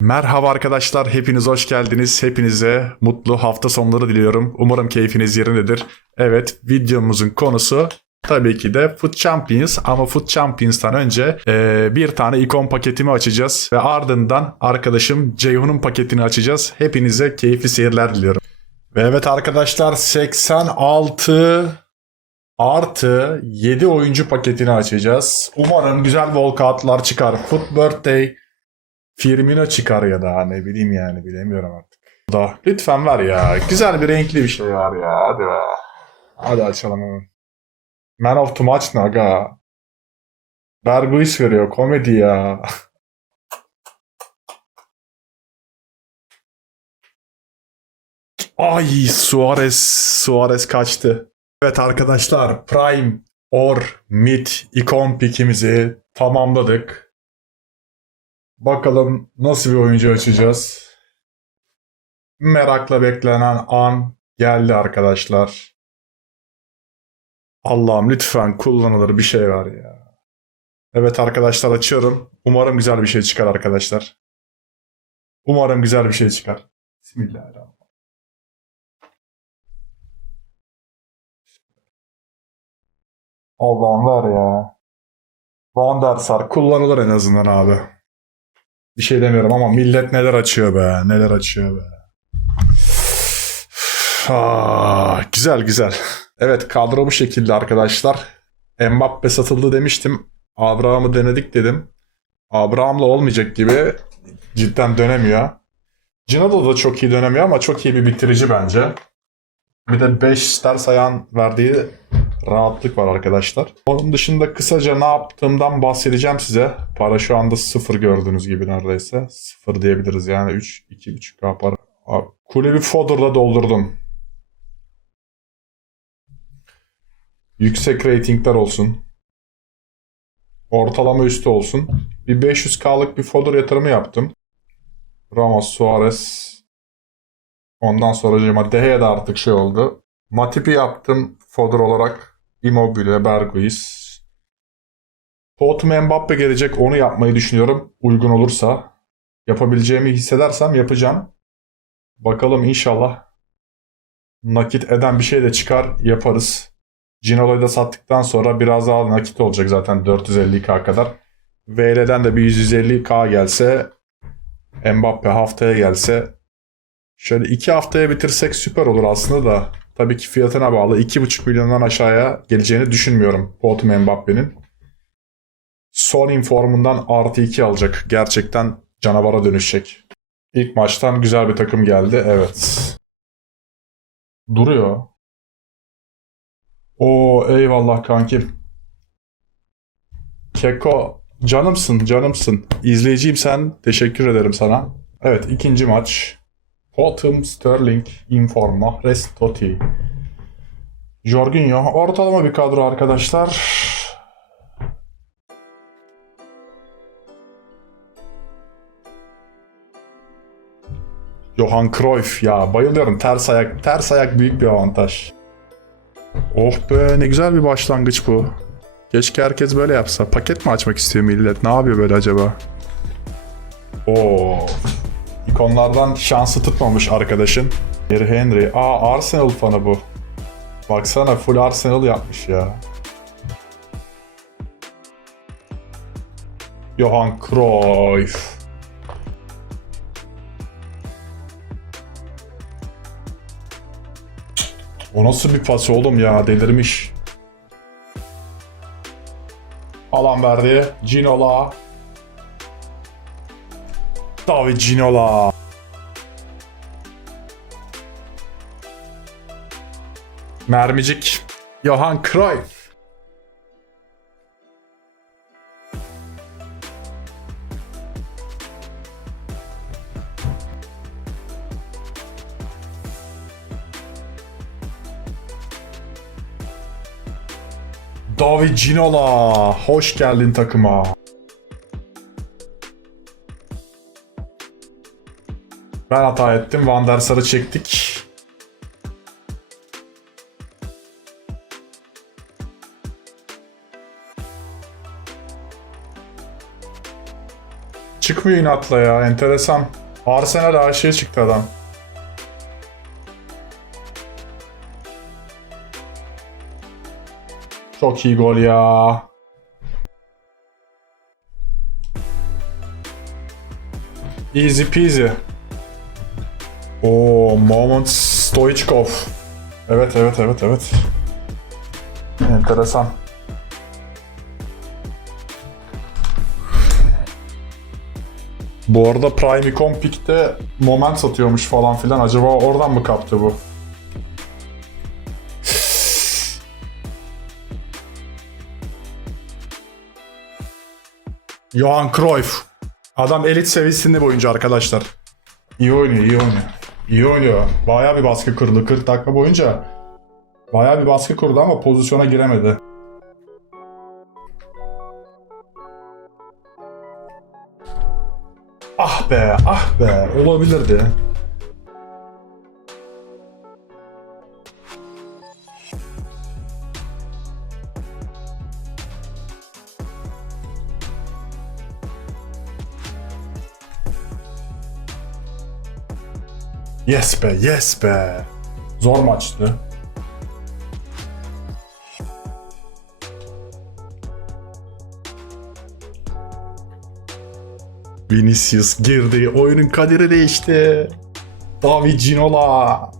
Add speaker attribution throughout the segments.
Speaker 1: Merhaba arkadaşlar, hepiniz hoş geldiniz. Hepinize mutlu hafta sonları diliyorum. Umarım keyfiniz yerindedir. Evet, videomuzun konusu tabii ki de Foot Champions ama Foot Champions'tan önce eee, bir tane ikon paketimi açacağız ve ardından arkadaşım Ceyhun'un paketini açacağız. Hepinize keyifli seyirler diliyorum. Ve evet arkadaşlar 86 artı 7 oyuncu paketini açacağız. Umarım güzel walkoutlar çıkar. Foot Birthday Firmino çıkar ya da ne bileyim yani bilemiyorum artık. Da lütfen ver ya. Güzel bir renkli bir şey var ya. Hadi be. Hadi açalım hemen. Man of the Match ne aga? Berguis veriyor. Komedi ya. Ay Suarez. Suarez kaçtı. Evet arkadaşlar Prime or Mid ikon pikimizi tamamladık. Bakalım nasıl bir oyuncu açacağız. Merakla beklenen an geldi arkadaşlar. Allah'ım lütfen kullanılır bir şey var ya. Evet arkadaşlar açıyorum. Umarım güzel bir şey çıkar arkadaşlar. Umarım güzel bir şey çıkar. Bismillahirrahmanirrahim. Allah'ım ver ya. Van der Sar kullanılır en azından abi. Bir şey demiyorum ama millet neler açıyor be. Neler açıyor be. Ah, güzel güzel. Evet kadro bu şekilde arkadaşlar. Mbappe satıldı demiştim. Abraham'ı denedik dedim. Abraham'la olmayacak gibi cidden dönemiyor. Ginaldo da çok iyi dönemiyor ama çok iyi bir bitirici bence. Bir de 5 star sayan verdiği rahatlık var arkadaşlar. Onun dışında kısaca ne yaptığımdan bahsedeceğim size. Para şu anda sıfır gördüğünüz gibi neredeyse. Sıfır diyebiliriz yani 3 2,5k para. Kulübü fodderla doldurdum. Yüksek ratingler olsun. Ortalama üstü olsun. Bir 500k'lık bir fodder yatırımı yaptım. Ramos, Suarez. Ondan sonra Cema Dehe'ye de artık şey oldu. Matip'i yaptım fodder olarak. Immobile, Berguis. Tottenham Mbappe gelecek. Onu yapmayı düşünüyorum. Uygun olursa. Yapabileceğimi hissedersem yapacağım. Bakalım inşallah nakit eden bir şey de çıkar yaparız. Ginolo'yu da sattıktan sonra biraz daha nakit olacak zaten 450k kadar. VL'den de bir 150k gelse Mbappe haftaya gelse şöyle 2 haftaya bitirsek süper olur aslında da tabii ki fiyatına bağlı 2,5 milyondan aşağıya geleceğini düşünmüyorum Tottenham Mbappe'nin. Son informundan artı 2 alacak. Gerçekten canavara dönüşecek. İlk maçtan güzel bir takım geldi. Evet. Duruyor. Oo eyvallah kankim. Keko canımsın canımsın. İzleyiciyim sen. Teşekkür ederim sana. Evet ikinci maç. Tottenham Sterling Inform Mahrez Totti. Jorginho ortalama bir kadro arkadaşlar. Johan Cruyff ya bayılıyorum ters ayak ters ayak büyük bir avantaj. Oh be ne güzel bir başlangıç bu. Keşke herkes böyle yapsa. Paket mi açmak istiyor millet? Ne yapıyor böyle acaba? Oo. İkonlardan şansı tutmamış arkadaşın. Thierry Henry. Aa Arsenal fanı bu. Baksana full Arsenal yapmış ya. Johan Cruyff. O nasıl bir pas oğlum ya delirmiş. Alan verdi. Ginola. David Ginola. Mermicik. Johan Cruyff. David Ginola. Hoş geldin takıma. Ben hata ettim. Van der Sar'ı çektik. Çıkmıyor inatla ya. Enteresan. Arsenal aşığı çıktı adam. Çok iyi gol ya. Easy peasy. Oo, Moment Stoichkov. Evet, evet, evet, evet. Enteresan. Bu arada Primicon Peak'te moment satıyormuş falan filan. Acaba oradan mı kaptı bu? Johan Cruyff. Adam elit seviyesinde bir oyuncu arkadaşlar. İyi oynuyor, iyi oynuyor. İyi oynuyor. Bayağı bir baskı kurdu 40 dakika boyunca. Bayağı bir baskı kurdu ama pozisyona giremedi. Ah be, ah be. Olabilirdi. Yes be, yes be. Zor maçtı. Vinicius girdi. Oyunun kaderi değişti. David Ginola.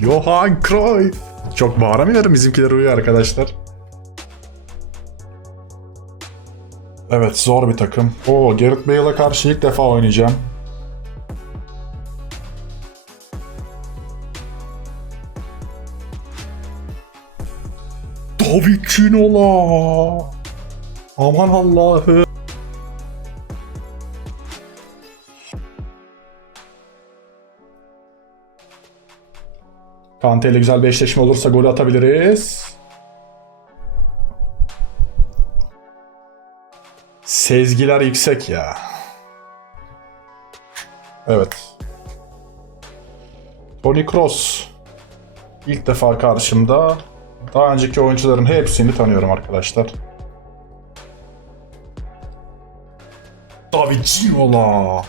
Speaker 1: Johan Cruyff. Çok bağıramıyorum. Bizimkiler uyuyor arkadaşlar. Evet zor bir takım. Oo Gareth Bale'a karşı ilk defa oynayacağım. David Ginola. Aman Allah'ım. Kante ile güzel bir eşleşme olursa gol atabiliriz. Sezgiler yüksek ya. Evet. Toni Kroos. İlk defa karşımda. Daha önceki oyuncuların hepsini tanıyorum arkadaşlar. David Ginola.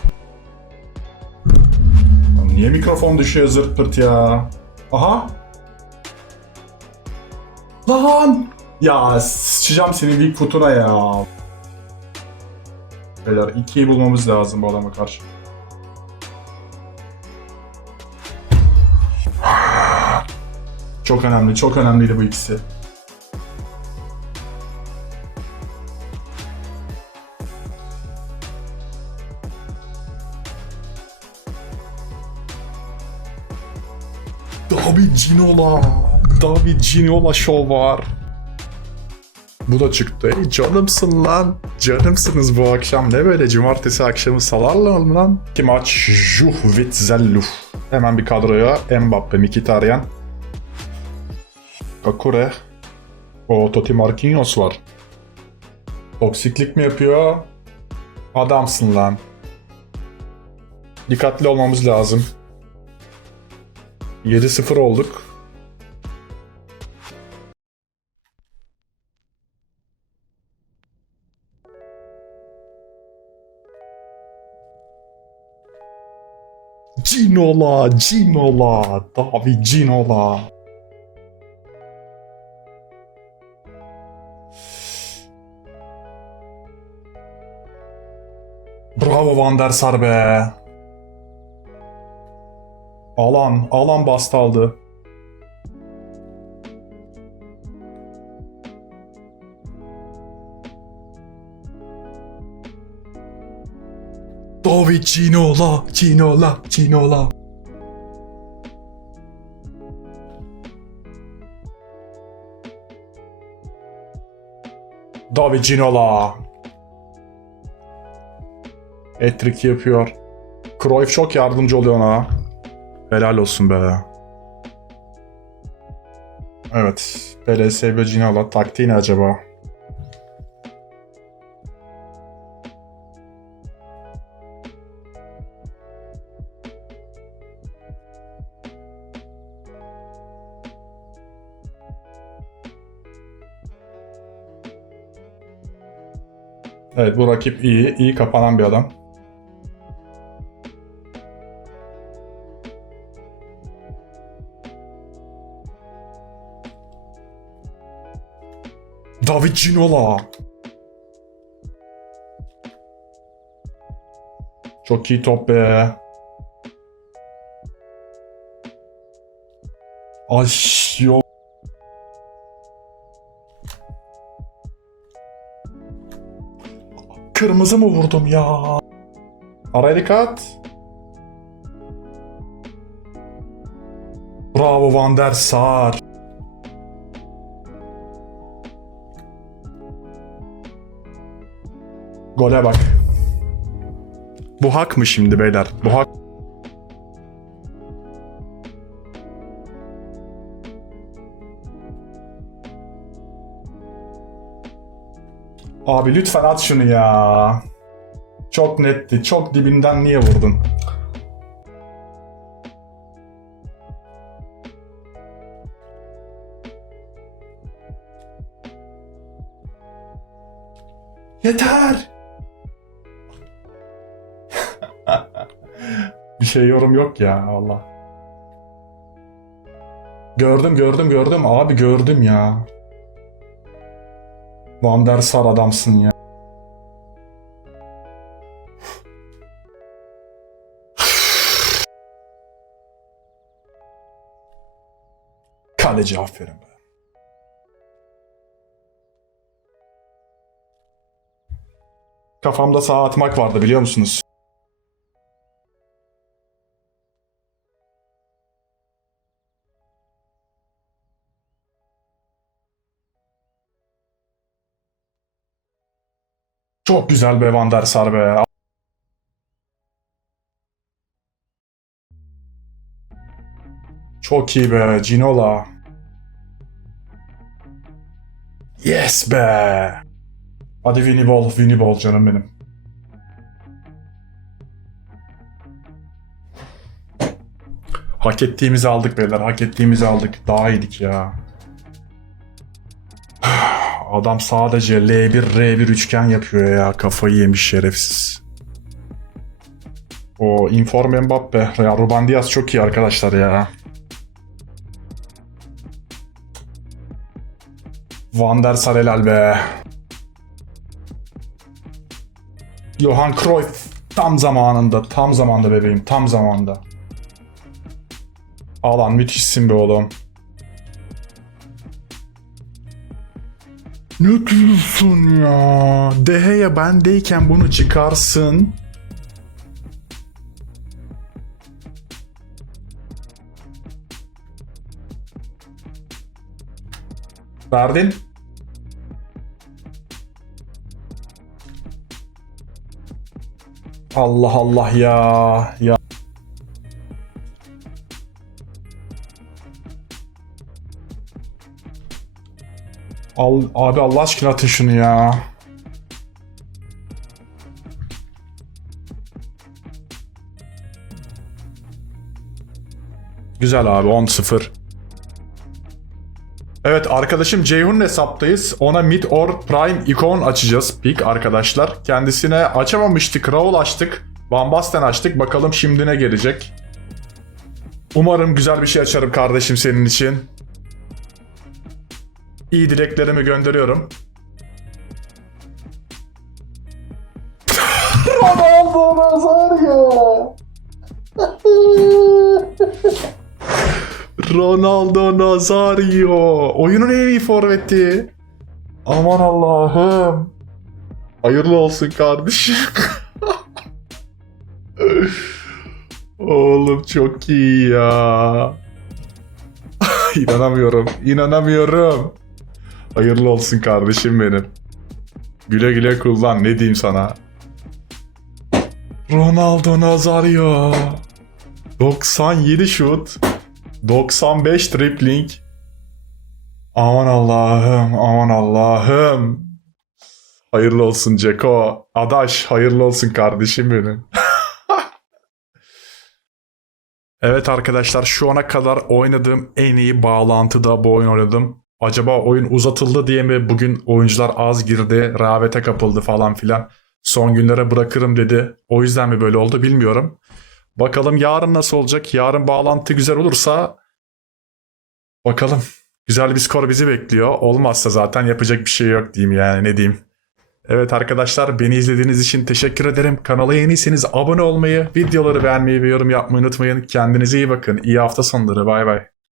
Speaker 1: Niye mikrofon düşüyor zırt pırt ya? Aha. Lan! Ya sıçacağım senin ilk futuna ya. Beyler ikiyi bulmamız lazım bu adama karşı. Çok önemli, çok önemliydi bu ikisi. David Ginola. David Ginola show var. Bu da çıktı. Ey canımsın lan. Canımsınız bu akşam. Ne böyle cumartesi akşamı salarlar mı lan? İki maç Juh Witzeluf. Hemen bir kadroya Mbappe, Mkhitaryan, Kakure. O Totti Marquinhos var. Toksiklik mi yapıyor? Adamsın lan. Dikkatli olmamız lazım. 7-0 olduk. Ginola, Ginola, David Ginola. Bravo Van der Sar be. Alan, alan bastı aldı. David Ginola, Ginola, Ginola. David Ginola. Etrik yapıyor. Cruyff çok yardımcı oluyor ona. Helal olsun be. Evet. PLS ve Cinala taktiği ne acaba? Evet bu rakip iyi. iyi kapanan bir adam. David Ginola. Çok iyi top be. Ay yok. Kırmızı mı vurdum ya? Araya dikkat. Bravo Van der Sar. Gole bak. Bu hak mı şimdi beyler? Bu hak. Abi lütfen at şunu ya. Çok netti. Çok dibinden niye vurdun? Yeter. Şey yorum yok ya Allah. Gördüm gördüm gördüm abi gördüm ya. Van der Sar adamsın ya. Kaleci aferin be. Kafamda sağa atmak vardı biliyor musunuz? Çok güzel be Van der Sar be. Çok iyi be Ginola. Yes be. Hadi Winnie Ball, Winnie Ball canım benim. Hak ettiğimizi aldık beyler. Hak ettiğimizi aldık. Daha iyiydik ya. Adam sadece L1 R1 üçgen yapıyor ya. Kafayı yemiş şerefsiz. O Inform Mbappe. Ya Ruban Diaz çok iyi arkadaşlar ya. Van der Sar helal be. Johan Cruyff tam zamanında, tam zamanda bebeğim, tam zamanda. Alan müthişsin be oğlum. Ne diyorsun ya? Dehe'ye bendeyken bunu çıkarsın. Verdin. Allah Allah ya. Ya. Al, abi Allah aşkına atın şunu ya. Güzel abi 10-0. Evet arkadaşım Ceyhun'un hesaptayız. Ona Mid or Prime ikon açacağız. Pick arkadaşlar. Kendisine açamamıştık. Raul açtık. Van açtık. Bakalım şimdi ne gelecek. Umarım güzel bir şey açarım kardeşim senin için. İyi dileklerimi gönderiyorum. Ronaldo Nazario. Ronaldo Nazario. Oyunun en iyi forveti. Aman Allah'ım. Hayırlı olsun kardeşim. Oğlum çok iyi ya. İnanamıyorum. İnanamıyorum. Hayırlı olsun kardeşim benim. Güle güle kullan. Ne diyeyim sana? Ronaldo Nazario. 97 şut. 95 dribbling. Aman Allah'ım, aman Allah'ım. Hayırlı olsun Ceko. Adaş, hayırlı olsun kardeşim benim. evet arkadaşlar şu ana kadar oynadığım en iyi bağlantıda bu oyun oynadım. Acaba oyun uzatıldı diye mi bugün oyuncular az girdi, rehavete kapıldı falan filan. Son günlere bırakırım dedi. O yüzden mi böyle oldu bilmiyorum. Bakalım yarın nasıl olacak? Yarın bağlantı güzel olursa bakalım. Güzel bir skor bizi bekliyor. Olmazsa zaten yapacak bir şey yok diyeyim yani ne diyeyim. Evet arkadaşlar beni izlediğiniz için teşekkür ederim. Kanala yeniyseniz abone olmayı, videoları beğenmeyi ve yorum yapmayı unutmayın. Kendinize iyi bakın. İyi hafta sonları. Bay bay.